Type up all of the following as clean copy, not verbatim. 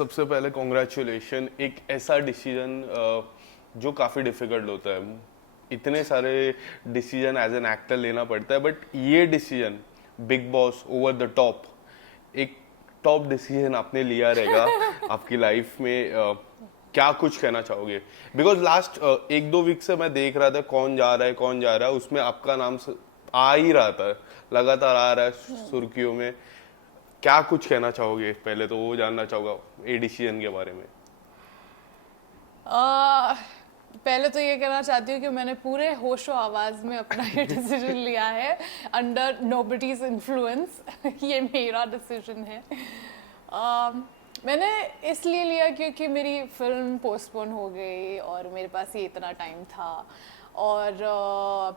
सबसे पहले कॉन्ग्रेचुलेशन। एक ऐसा डिसीजन जो काफ़ी डिफ़िकल्ट होता है। इतने सारे डिसीजन एज एन एक्टर लेना पड़ता है, बट ये decision big boss over the top, एक टॉप डिसीजन आपने लिया रहेगा आपकी लाइफ में। क्या कुछ कहना चाहोगे? बिकॉज लास्ट एक दो वीक से मैं देख रहा था कौन जा रहा है कौन जा रहा है, उसमें आपका नाम आ ही रहा था, लगातार आ रहा है सुर्खियों में। क्या कुछ कहना चाहोगे? पहले तो वो जानना चाहूंगा ए डिसीजन के बारे में। आ, पहले तो ये कहना चाहती हूँ कि मैंने पूरे होशो आवाज में अपना ये डिसीजन लिया है, अंडर नोबडीज इन्फ्लुएंस। ये मेरा डिसीजन है। मैंने इसलिए लिया क्योंकि मेरी फिल्म पोस्टपोन हो गई और मेरे पास ये इतना टाइम था। और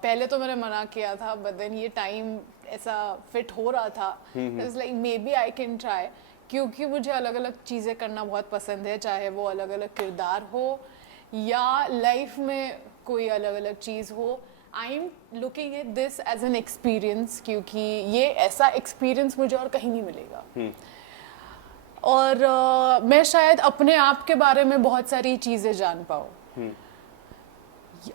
पहले तो मैंने मना किया था, बट देन ये टाइम ऐसा फिट हो रहा था, it's like maybe I can try. क्योंकि मुझे अलग अलग चीज़ें करना बहुत पसंद है, चाहे वो अलग अलग किरदार हो या लाइफ में कोई अलग अलग चीज़ हो। I am looking at this as an experience, क्योंकि ये ऐसा एक्सपीरियंस मुझे और कहीं नहीं मिलेगा। और मैं शायद अपने आप के बारे में बहुत सारी चीज़ें जान पाऊँ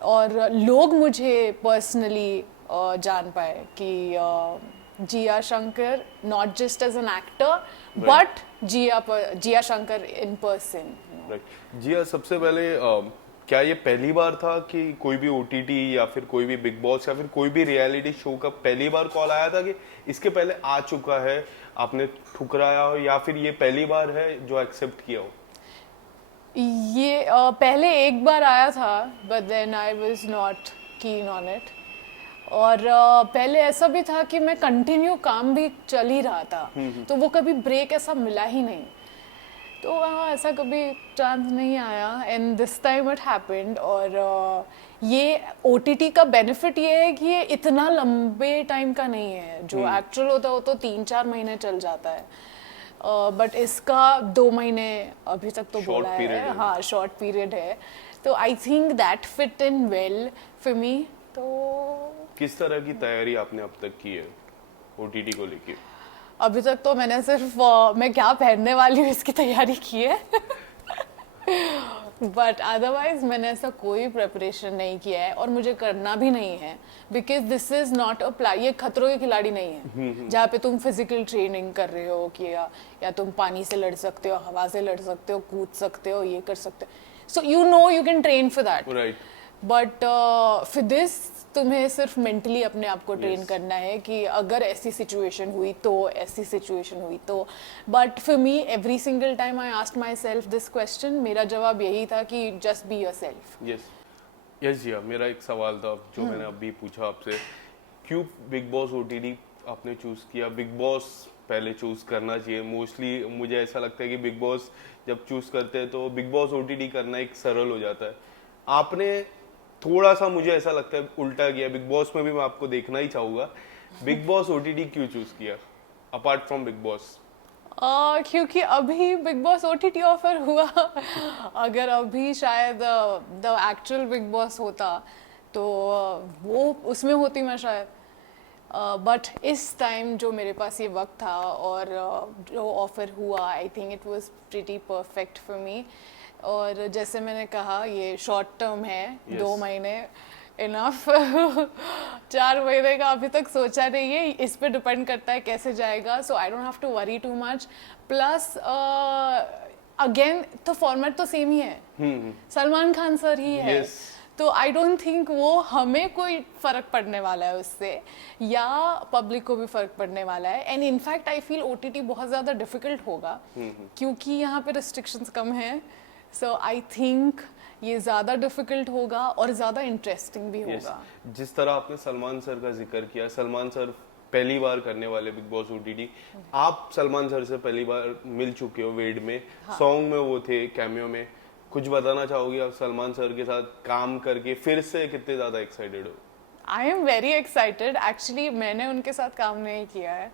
और लोग मुझे पर्सनली जान पाए कि Jiya Shankar not just as an actor but Jiya Shankar in person. Right Jiya, सबसे पहले क्या ये पहली बार था कि कोई भी ओटीटी या फिर कोई भी बिग बॉस या फिर कोई भी रियलिटी शो का पहली बार कॉल आया था कि इसके पहले आ चुका है, आपने ठुकराया हो, या फिर ये पहली बार है जो एक्सेप्ट किया हो? ये पहले एक बार आया था, but then I was not keen on it. और पहले ऐसा भी था कि मैं कंटिन्यू काम भी चल ही रहा था, तो वो कभी ब्रेक ऐसा मिला ही नहीं। तो ऐसा कभी चांस नहीं आया, and this time it happened. और ये ओटीटी का बेनिफिट ये है कि ये इतना लंबे टाइम का नहीं है। जो एक्चुअल होता है वो तो 3-4 महीने चल जाता है, बट इसका 2 महीने अभी तक तो बोला है। हाँ, शॉर्ट पीरियड है, तो I think that fit in well for me. तो किस तरह की तैयारी आपने अब तक की है ओटीटी को लेके? अभी तक तो मैंने सिर्फ मैं क्या पहनने वाली हूँ इसकी तैयारी की है। बट अदरवाइज मैंने ऐसा कोई प्रेपरेशन नहीं किया है और मुझे करना भी नहीं है, because this is not a ये खतरों के खिलाड़ी नहीं है जहाँ पे तुम फिजिकल ट्रेनिंग कर रहे हो कि या तुम पानी से लड़ सकते हो, हवा से लड़ सकते हो, कूद सकते हो, ये कर सकते हो। So you know you can train for that, but for this तुम्हें सिर्फ मेंटली अपने आप को ट्रेन करना है कि अगर ऐसी सिचुएशन हुई तो, ऐसी सिचुएशन हुई तो। But for me every single time I asked my self this question, मेरा जवाब यही था कि जस्ट बी योरसेल्फ। यस जिया, मेरा एक सवाल था जो मैंने अभी पूछा आपसे, क्यों बिग बॉस ओटीटी आपने चूज किया? बिग बॉस पहले चूज करना चाहिए। मोस्टली मुझे ऐसा लगता है कि बिग बॉस जब चूज करते हैं तो बिग बॉस ओटीटी करना एक सरल हो जाता है। आपने थोड़ा सा, मुझे ऐसा लगता है, उल्टा किया। बिग बॉस में भी मैं आपको देखना ही चाहूंगा। बिग बॉस ओटीटी क्यों चूज किया अपार्ट फ्रॉम बिग बॉस? क्योंकि अभी बिग बॉस ओटीटी ऑफर हुआ। अगर अभी शायद द एक्चुअल बिग बॉस होता तो वो उसमें होती मैं शायद। बट इस टाइम जो मेरे पास ये वक्त था और जो ऑफर हुआ, I think it was pretty perfect for me. और जैसे मैंने कहा ये शॉर्ट टर्म है, 2 महीने इनफ। 4 महीने का अभी तक सोचा नहीं है, इस पे डिपेंड करता है कैसे जाएगा। So I don't have to worry too much. Plus again तो फॉर्मेट तो सेम ही है, सलमान खान सर ही है। तो आई डोंट थिंक वो हमें कोई फर्क पड़ने वाला है उससे, या पब्लिक को भी फर्क पड़ने वाला है। And in fact I feel OTT बहुत ज़्यादा डिफिकल्ट होगा क्योंकि यहाँ पे रिस्ट्रिक्शंस कम हैं। सो आई थिंक ये ज़्यादा डिफिकल्ट होगा और ज़्यादा इंटरेस्टिंग भी होगा। जिस तरह आपने सलमान सर का जिक्र किया, सलमान सर पहली बार करने वाले बिग बॉस ओटीटी। आप सलमान सर से पहली बार मिल चुके हो वेड में, सॉन्ग में वो थे, कैमियो में। कुछ बताना चाहोगी आप सलमान सर के साथ काम करके फिर से कितने ज्यादा एक्साइटेड हो? I am very excited. Actually मैंने उनके साथ काम नहीं किया है,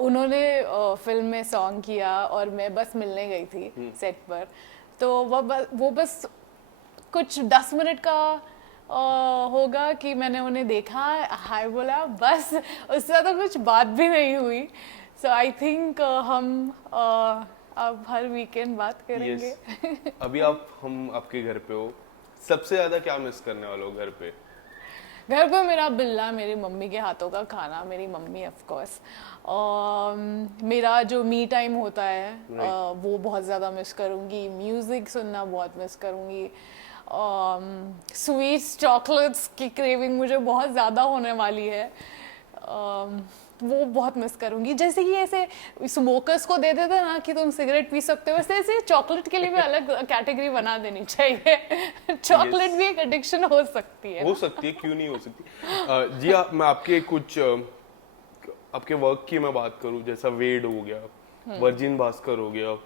उन्होंने फिल्म में सॉन्ग किया और मैं बस मिलने गई थी सेट पर। तो वो बस कुछ 10 मिनट का होगा कि मैंने उन्हें देखा, हाय बोला, बस उससे ज़्यादा कुछ बात भी नहीं हुई। सो आई थिंक हम अब हर वीकेंड बात करेंगे। यस अभी हम आपके घर पे हो, सबसे ज्यादा क्या मिस करने वाले हो घर पे? घर पे मेरा बिल्ला, मेरी मम्मी के हाथों का खाना, मेरी मम्मी ऑफ कोर्स, मेरा जो मी टाइम होता है वो बहुत ज़्यादा मिस करूँगी, म्यूज़िक सुनना बहुत मिस करूँगी, स्वीट्स चॉकलेट्स की क्रेविंग मुझे बहुत ज़्यादा होने वाली है, वो बहुत मिस करूँगी। जैसे कि ऐसे स्मोकर्स को दे देते ना कि तुम सिगरेट पी सकते हो, वैसे ऐसे चॉकलेट के लिए भी अलग कैटेगरी बना देनी चाहिए। चॉकलेट भी एक एडिक्शन हो सकती है। हो सकती है, क्यों नहीं हो सकती। जी हाँ, मैं आपके कुछ आपके वर्क की मैं बात करूं, जैसा वेड हो गया, वर्जिन भास्कर हो गया,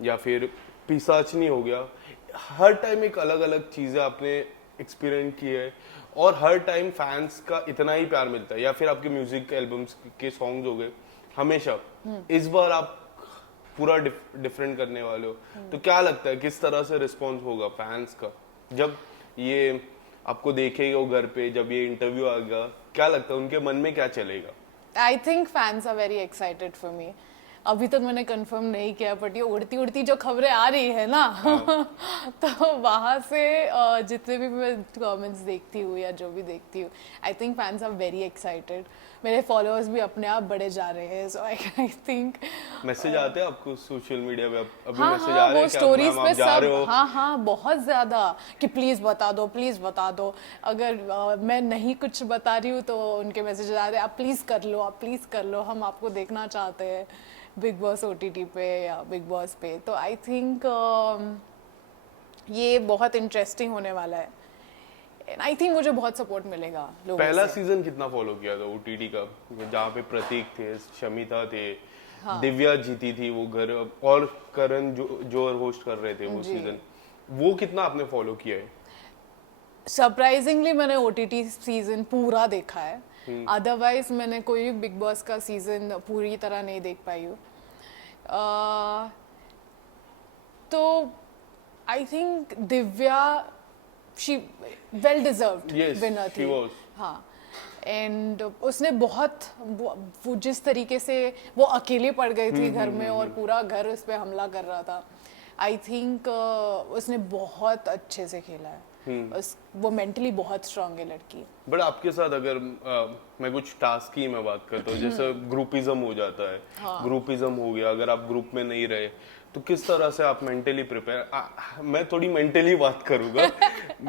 या फिर पिसाचनी हो गया, हर टाइम एक अलग अलग चीजें आपने एक्सपीरियंस की है और हर टाइम फैंस का इतना ही प्यार मिलता है। या फिर आपके म्यूजिक एल्बम्स के सॉन्ग्स हो गए हमेशा, इस बार आप पूरा डिफरेंट करने वाले हो, तो क्या लगता है किस तरह से रिस्पॉन्स होगा फैंस का जब ये आपको देखेगा वो घर पे, जब ये इंटरव्यू आएगा, क्या लगता है उनके मन में क्या चलेगा? I think fans are very excited for me. अभी तक मैंने कंफर्म नहीं किया, बट ये उड़ती उड़ती जो खबरें आ रही है ना तो वहाँ से जितने भी मैं कमेंट्स देखती हूँ या जो भी देखती हूँ, I think fans are very excited. मेरे फॉलोअर्स भी अपने आप बढ़े जा रहे हैं, सो आई थिंक मैसेज आते हैं आपको सोशल मीडिया पे? अभी हाँ मैसेज हाँ, आ रहे वो हैं क्या स्टोरीज मैम पे आप जा रहे सब, हो? हाँ हाँ बहुत ज्यादा, कि प्लीज बता दो, प्लीज बता दो। अगर मैं नहीं कुछ बता रही हूँ तो उनके मैसेज आ रहे हैं, आप प्लीज कर लो, आप प्लीज कर लो, हम आपको देखना चाहते हैं बिग बॉस ओटीटी पे या बिग बॉस पे। तो आई थिंक ये बहुत इंटरेस्टिंग होने वाला है, एंड आई थिंक मुझे बहुत सपोर्ट मिलेगा लोगों पहला से। सीजन कितना फॉलो किया था ओटीटी का, जहाँ पे प्रतीक थे, शमिता थे, दिव्या जीती थी वो घर, और करण जो होस्ट कर रहे थे वो जी। सीजन, वो कितना आपने फॉलो किया है? सरप्राइजिंगली मैंने ओटीटी सीजन पूरा देखा है, अदरवाइज मैंने कोई बिग बॉस का सीजन पूरी तरह नहीं देख पाई हूँ। तो I think Divya she well deserved Yes, winner she थी। was. हाँ, एंड उसने बहुत वो जिस तरीके से वो अकेले पड़ गई थी घर में और पूरा घर उस पर हमला कर रहा था, आई थिंक उसने बहुत अच्छे से खेला है। वो मेंटली बहुत स्ट्रांग है लड़की। बट आपके साथ अगर मैं कुछ टास्क की मैं बात करता हूँ, जैसे ग्रुपिज्म हो जाता है, ग्रुपिज्म हो गया, अगर आप ग्रुप में नहीं रहे तो किस तरह से आप मेंटली प्रिपेयर, मैं थोड़ी मेंटली बात करूंगा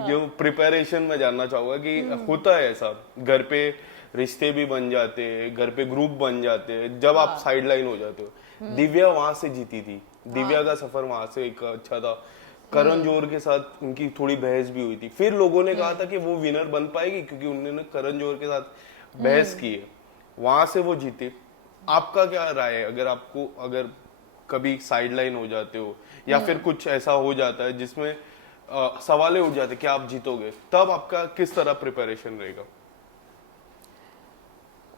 जो प्रिपरेशन में जानना चाहूंगा कि होता है ऐसा घर पे, रिश्ते भी बन जाते हैं, घर पे ग्रुप बन जाते हैं जब आप साइडलाइन हो जाते हो। दिव्या वहां से जीती थी, दिव्या का सफर वहां से एक अच्छा था। करण जौहर के साथ उनकी थोड़ी बहस भी हुई थी, फिर लोगों ने कहा था कि वो विनर बन पाएगी क्योंकि उन्होंने करण जौहर के साथ बहस की है, वहां से वो जीते। आपका क्या राय है, अगर आपको अगर कभी साइडलाइन हो जाते हो या फिर कुछ ऐसा हो जाता है जिसमें सवालें उठ जाते कि आप जीतोगे, तब आपका किस तरह प्रिपरेशन रहेगा?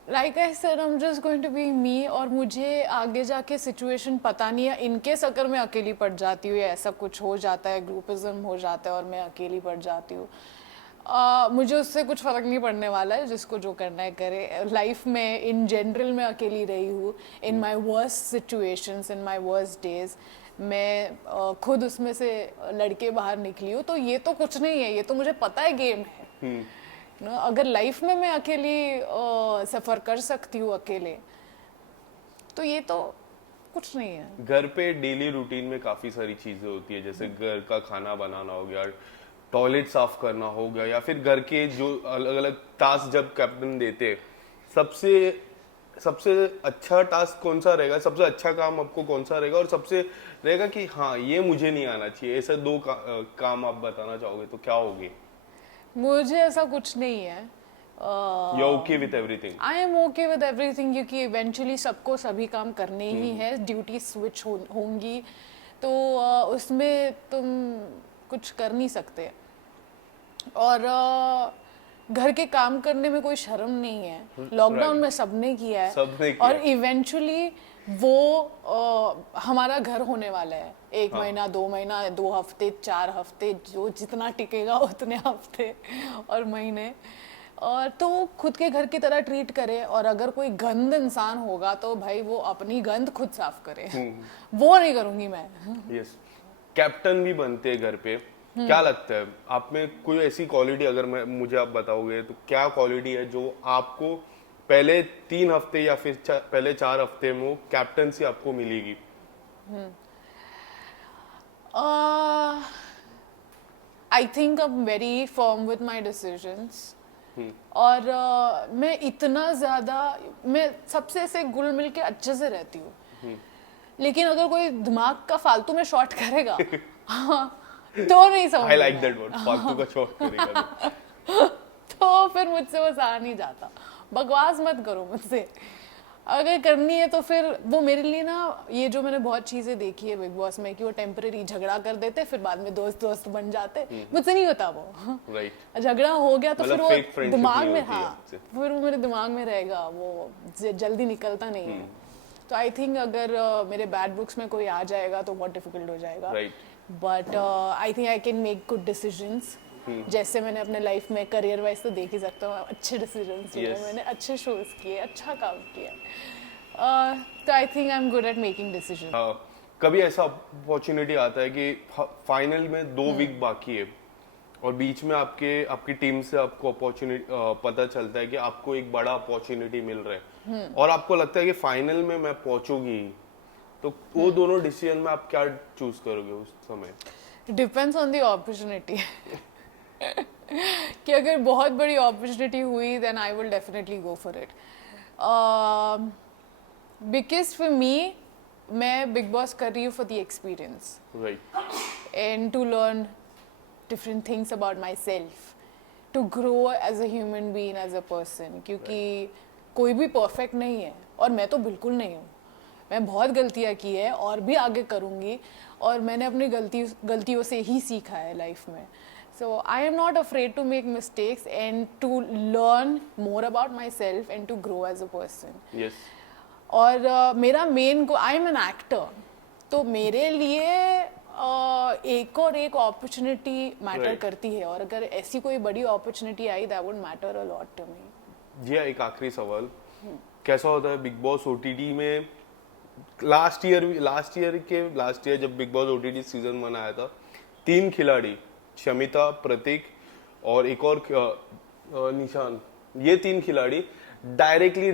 Like I said, I am just going to be me, और मुझे आगे जाके सिचुएशन पता नहीं है, इनकेस अगर मैं अकेली पड़ जाती हूँ या ऐसा कुछ हो जाता है, ग्रुपिज्म हो जाता है और मैं अकेली पड़ जाती हूँ, मुझे उससे कुछ फर्क नहीं पड़ने वाला है, जिसको जो करना है करे। लाइफ में इन जनरल मैं अकेली रही हूँ, in my worst situations, in my worst days, मैं खुद उसमें से लड़के बाहर निकली हूँ, तो ये तो कुछ नहीं है, ये तो मुझे पता है गेम है। अगर लाइफ में मैं अकेली सफर कर सकती हूँ अकेले, तो ये तो कुछ नहीं है। घर पे डेली रूटीन में काफी सारी चीजें होती है, जैसे घर का खाना बनाना हो गया, टॉयलेट साफ करना हो गया, या फिर घर के जो अलग अलग टास्क जब कैप्टन देते हैं, सबसे सबसे अच्छा टास्क कौन सा रहेगा, सबसे अच्छा काम आपको कौन सा रहेगा, और सबसे रहेगा कि हाँ ये मुझे नहीं आना चाहिए, ऐसे दो काम आप बताना चाहोगे तो क्या होगे? मुझे ऐसा कुछ नहीं है, you are okay with everything? I am okay with everything, क्योंकि इवेंचुअली सबको सभी काम करने ही है, ड्यूटी स्विच होंगी, तो उसमें तुम कुछ कर नहीं सकते। और घर के काम करने में कोई शर्म नहीं है, लॉकडाउन में सबने किया है, सबने किया। और इवेंचुअली वो हमारा घर होने वाला है, 1 महीना 2 महीना 2 हफ्ते 4 हफ्ते, जो जितना टिकेगा उतने हफ्ते और महीने। और तो वो खुद के घर की तरह ट्रीट करे, और अगर कोई गंद इंसान होगा तो भाई वो अपनी गंद खुद साफ करे, वो नहीं करूंगी मैं। यस, कैप्टन भी बनते हैं घर पे, क्या लगता है आप में कोई ऐसी क्वालिटी, अगर मैं मुझे आप बताओगे तो क्या क्वालिटी है जो आपको पहले 3 हफ्ते या फिर पहले 4 हफ्ते में कैप्टनसी आपको मिलेगी? I think I am very firm with my decisions, और मैं इतना ज्यादा, मैं सबसे ऐसे घुल मिल के अच्छे से रहती हूँ, लेकिन अगर कोई दिमाग का फालतू में शॉर्ट करेगा तो नहीं समझ, आई लाइक दैट वर्ड, फालतू का शॉर्ट करेगा तो फिर मुझसे वो सहा नहीं जाता। बकवास मत करो मुझसे, अगर करनी है तो फिर वो मेरे लिए ना, ये जो मैंने बहुत चीजें देखी है बिग बॉस में कि वो टेम्पररी झगड़ा कर देते फिर बाद में दोस्त दोस्त बन जाते, मुझसे नहीं होता वो। राइट, झगड़ा हो गया तो फिर मतलब fake वो friendship दिमाग नहीं में, होती है हाँ उससे। फिर वो मेरे दिमाग में रहेगा, वो जल्दी निकलता नहीं है। तो आई थिंक अगर मेरे बैड बुक्स में कोई आ जाएगा तो बहुत डिफिकल्ट हो जाएगा, but I think I can make good decisions. जैसे मैंने अपने लाइफ में करियर वाइज तो देख ही सकता हूँ, अच्छे डिसीजंस लिए मैंने, अच्छे शोज किए, अच्छा काम किया, तो I think I am good at making decision. कभी ऐसा अपॉर्चुनिटी आता है कि फाइनल में 2 वीक बाकी है और बीच में आपकी टीम से आपको अपॉर्चुनिटी पता चलता है कि आपको एक बड़ा अपॉर्चुनिटी मिल रहा है और आपको लगता है कि फाइनल में मैं पहुंचूंगी, तो वो दोनों डिसीजन में आप क्या चूज करोगे उस समय? डिपेंड्स ऑन द अपॉर्चुनिटी कि अगर बहुत बड़ी अपॉर्चुनिटी हुई then I will definitely go for it, because for me, मैं बिग बॉस कर रही हूँ for the experience, right, and to learn different things about myself, to grow as a human being, as a person, क्योंकि कोई भी perfect नहीं है और मैं तो बिल्कुल नहीं हूँ। मैं बहुत गलतियाँ की है और भी आगे करूँगी, और मैंने अपनी गलतियों से ही सीखा है लाइफ में। So I am not afraid to make mistakes and to learn more about myself and to grow as a person. Yes, और मेरा main I am an actor, तो मेरे लिए एक और एक अपॉर्चुनिटी मैटर करती है, और अगर ऐसी कोई बड़ी अपॉर्चुनिटी आई that would matter a lot to me. जी, एक आखिरी सवाल, कैसा होता है बिग बॉस ओटीटी में? लास्ट ईयर जब बिग बॉस ओटीटी सीजन 1 आया था, 3 खिलाड़ी, शमिता, प्रतीक और एक और निशान, ये 3 खिलाड़ी डायरेक्टली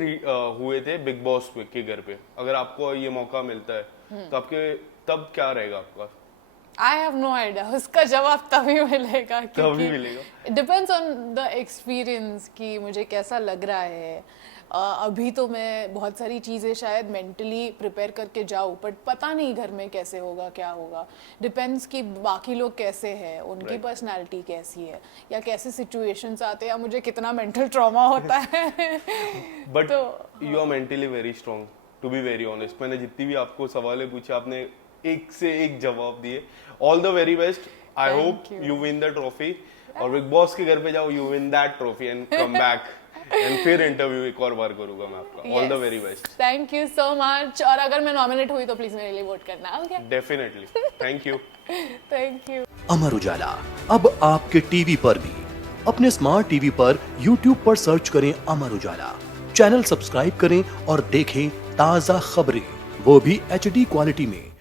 हुए थे बिग बॉस के घर पे। अगर आपको ये मौका मिलता है तो आपके तब क्या रहेगा आपका? आई हैव नो आइडिया, उसका जवाब तभी मिलेगा, तभी मिलेगा। डिपेंड्स ऑन द एक्सपीरियंस कि मुझे कैसा लग रहा है। अभी तो मैं बहुत सारी चीज़ें शायद मेंटली प्रिपेयर करके जाऊँ, बट पता नहीं घर में कैसे होगा, क्या होगा। डिपेंड्स कि बाकी लोग कैसे हैं, उनकी पर्सनालिटी कैसी है, या कैसे सिचुएशंस आते हैं, या मुझे कितना मेंटल ट्रॉमा होता है but you are mentally very strong, to be very honest. मैंने जितनी भी आपको सवालें पूछे, आपने एक से एक जवाब दिए। All the very best, I hope you win the trophy, और बिग बॉस के घर पे जाओ, you win that trophy and come back and फिर इंटरव्यू एक और बार करूंगा मैं आपका। All the very best, thank you so much, और अगर मैं नॉमिनेट हुई तो प्लीज मेरे लिए वोट करना, okay? Definitely, thank you. Thank you. Amar Ujala अब आपके टीवी पर भी। अपने स्मार्ट टीवी पर YouTube पर सर्च करें अमर उजाला, चैनल सब्सक्राइब करें और देखें ताजा खबरें, वो भी HD क्वालिटी में।